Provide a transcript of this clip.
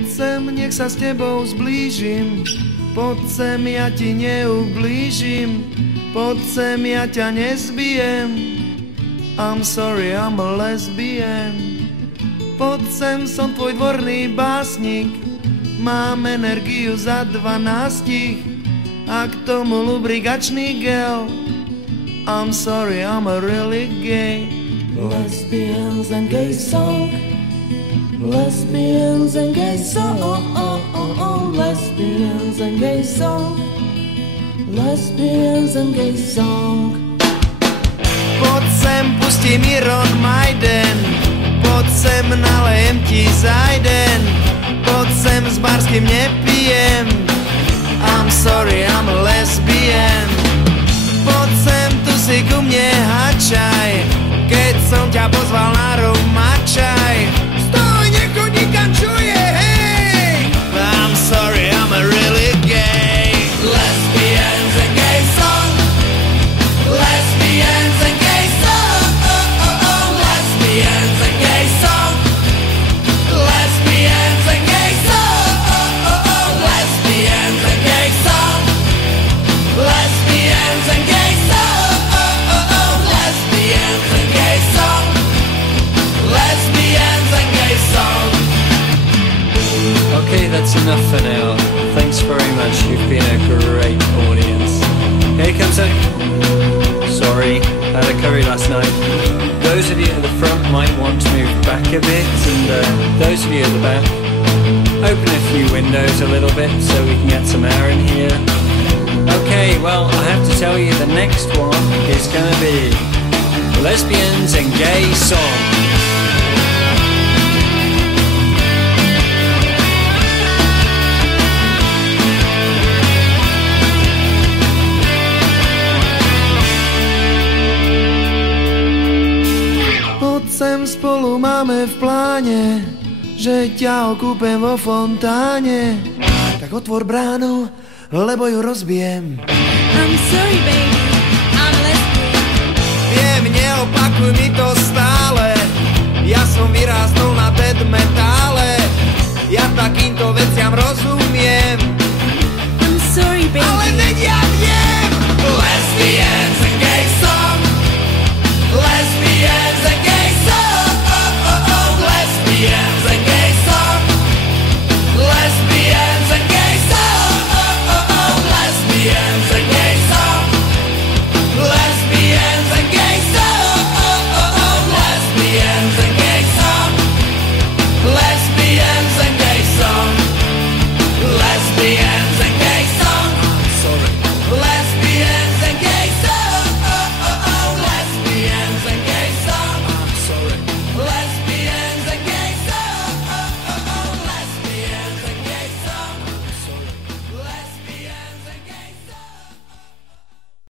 Poď sem, nech sa s tebou zblížim, poď sem, ja ti neublížim, poď sem, ja ťa nezbijem. I'm sorry, I'm a lesbian. Poď sem, som tvoj dvorný básnik, mám energiu za 12 a k tomu lubrikačný gel. I'm sorry, I'm a really gay. Lesbians and gay song, lesbians and gay song, lesbians and gay song, lesbians and gay song. Poď sem, pustím Iron Maiden, poď sem, nalejem ti zajden, poď sem, s barským nepijem. I'm sorry, I'm a lesbian. Poď sem, tu si ku mne hačaj, keď som ťa pozval na rumačaj. Stoj, nech nikam čuje, hej! I'm sorry, I'm a really gay. Lesbians and gay song, lesbians and gay song, lesbians and gay song, lesbians and gay song, lesbians and gay song, lesbians and gay song, lesbians and gay song, lesbians and gay song. Okay, that's enough for now. Thanks very much, you've been a great audience. Here comes a... Sorry, had a curry last night. Those of you at the front might want to move back a bit, and those of you at the back, open a few windows a little bit so we can get some air in here. Okay, well, I have to tell you the next one is gonna be Lesbians and Gay Song. Sem spolu máme v pláne, že ťa okúpem vo fontáne. Tak otvor bránu, lebo ju rozbijem. I'm sorry, baby, I'm lesbian. Viem, neopakuj mi to stále, ja som vyrástol na death metal.